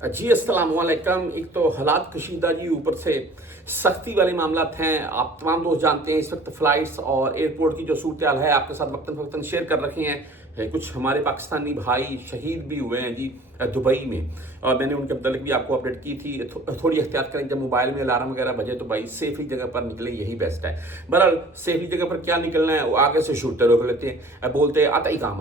जी अस्सलाम वालेकुम। एक तो हालात कशीदा जी, ऊपर से सख्ती वाले मामला हैं। आप तमाम दोस्त जानते हैं इस वक्त फ़्लाइट्स और एयरपोर्ट की जो सूरत हाल है आपके साथ वक्तन फ़वक्तन शेयर कर रखे हैं। कुछ हमारे पाकिस्तानी भाई शहीद भी हुए हैं जी दुबई में, और मैंने उनके मतलब भी आपको अपडेट की थी। थोड़ी एहतियात करें, जब मोबाइल में अलार्म वगैरह बजे तो भाई सेफली जगह पर निकले, यही बेस्ट है। बहरहाल सेफली जगह पर क्या निकलना है, वो आगे से शूटर रोक लेते हैं, बोलते हैं आता ही काम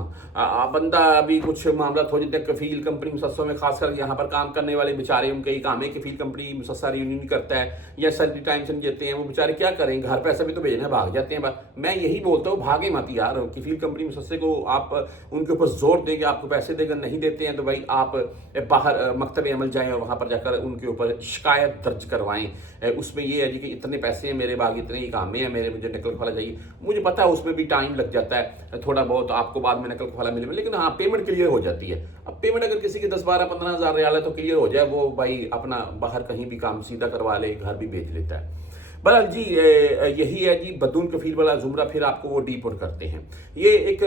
बंदा अभी कुछ मामला हो जाते हैं। कफील कंपनी मुसस्सों में खासकर यहाँ पर काम करने वाले बेचारे, उनका ही काम है कफील कंपनी मुसस्सा रियूनियन करता है या सैलरी टाइम से नहीं देते हैं, वो बेचारे क्या करें, घर पैसा भी तो भेजना है, भाग जाते हैं। बस मैं यही बोलता हूँ, भागे मत यार। कफील कंपनी मुसस्से को आप उनके ऊपर जोर देंगे, आपको पैसे देकर नहीं देते हैं तो भाई आप बाहर मकतब अमल जाएं और वहां पर जाकर उनके ऊपर शिकायत दर्ज करवाएं। उसमें ये है जी कि इतने पैसे हैं मेरे बाग, इतने ही काम में है मेरे, मुझे नकल वाला चाहिए। मुझे पता है उसमें भी टाइम लग जाता है थोड़ा बहुत, आपको बाद में नकल वाला मिले, लेकिन हाँ पेमेंट क्लियर हो जाती है। अब पेमेंट अगर किसी की 10-12-15 हज़ार रियाल है तो क्लियर हो जाए, वो भाई अपना बाहर कहीं भी काम सीधा करवा ले, घर भी भेज लेता है। बहरहाल जी यही है जी, बदून कफील वाला जुमरा फिर आपको वो डीपोर्ट करते हैं। ये एक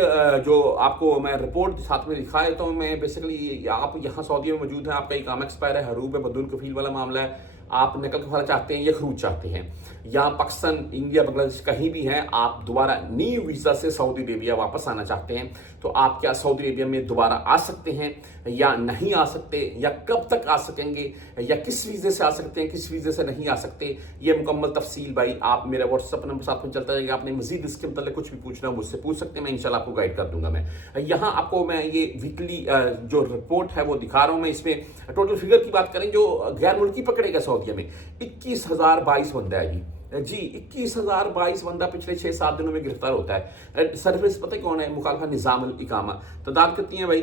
जो आपको मैं रिपोर्ट साथ में दिखा देता हूँ। मैं बेसिकली आप यहाँ सऊदी में मौजूद हैं, आपका इकामा एक्सपायर है, हरूब है, बदून कफील वाला मामला है, आप नकल कफाला चाहते हैं या खरूज चाहते हैं, या पाकिस्तान, इंडिया, बांग्लादेश कहीं भी हैं, आप दोबारा न्यू वीज़ा से सऊदी अरेबिया वापस आना चाहते हैं, तो आप क्या सऊदी अरेबिया में दोबारा आ सकते हैं या नहीं आ सकते, या कब तक आ सकेंगे, या किस वीज़े से आ सकते हैं, किस वीज़े से नहीं आ सकते, ये मुकम्मल तफसील भाई आप मेरा व्हाट्सअप नंबर साथ में चलता जाएगा। आपने मजीद इसके मतलब कुछ भी पूछना हो मुझसे पूछ सकते हैं, मैं इंशाल्लाह आपको गाइड कर दूंगा। मैं यहाँ आपको मैं ये वीकली जो रिपोर्ट है वो दिखा रहा हूँ। मैं इसमें टोटल फिगर की बात करें जो गैर मुल्की पकड़ेगा सऊदीया में, 21,022 बंदा है जी 21,022 बंदा पिछले 6-7 दिनों में गिरफ्तार होता है। सर्विस पता है कौन है, मुखालफा निजामुल इकामा। तादाद कितनी है भाई,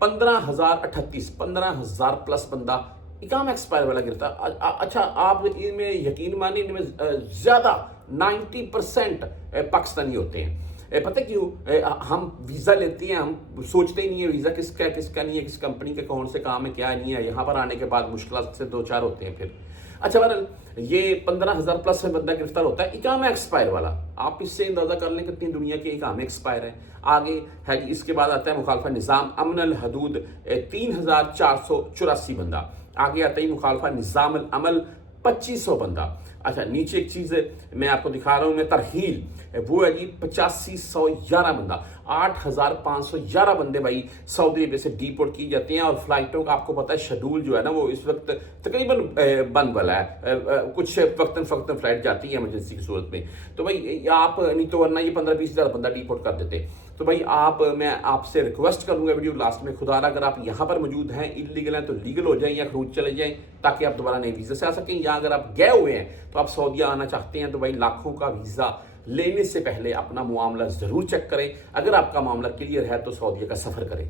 15,038, 15,000 प्लस बंदा इकामा एक्सपायर वाला गिरफ्तार। अच्छा आप इनमें यकीन मानिए, इनमें ज्यादा 90% पाकिस्तानी होते हैं। पता क्यों, हम वीज़ा लेते हैं, हम सोचते ही नहीं है वीज़ा किसका है किसका नहीं है, किस कंपनी के कौन से काम है क्या नहीं है, यहाँ पर आने के बाद मुश्किल से 2-4 होते हैं फिर। अच्छा बहरहाल ये 15,000 प्लस में बंदा गिरफ्तार होता है इकामा एक्सपायर वाला। आप इससे अंदाजा कर लें कितनी दुनिया के इकामे एक्सपायर है। आगे है जी, इसके बाद आता है मुखालफा निज़ाम अमन अल हदूद, 3,484 बंदा। आगे आता है मुखालफा निज़ाम अल अमल, 2,500 बंदा। अच्छा नीचे एक चीज़ मैं आपको दिखा रहा हूँ, मैं तरहील, वो है जी 8511 बंदा। 8,511 बंदे भाई सऊदी अरब से डीपोर्ट की जाते हैं, और फ्लाइटों का आपको पता है शेड्यूल जो है ना वो इस वक्त तकरीबन बंद वाला है। कुछ वक्तन फ़क्तन फ्लाइट जाती है इमरजेंसी की सूरत में, तो भाई आप नहीं तो वरना ये 15-20 हज़ार बंदा डीपोर्ट कर देते। तो भाई मैं आपसे रिक्वेस्ट करूंगा वीडियो लास्ट में, खुदा अगर आप यहाँ पर मौजूद हैं, इलीगल हैं तो लीगल हो जाएं या खरूज चले जाएं, ताकि आप दोबारा नए वीज़ा से आ सकें। या अगर आप गए हुए हैं तो आप सऊदीया आना चाहते हैं तो भाई लाखों का वीज़ा लेने से पहले अपना मामला ज़रूर चेक करें। अगर आपका मामला क्लियर है तो सऊदीया का सफ़र करें।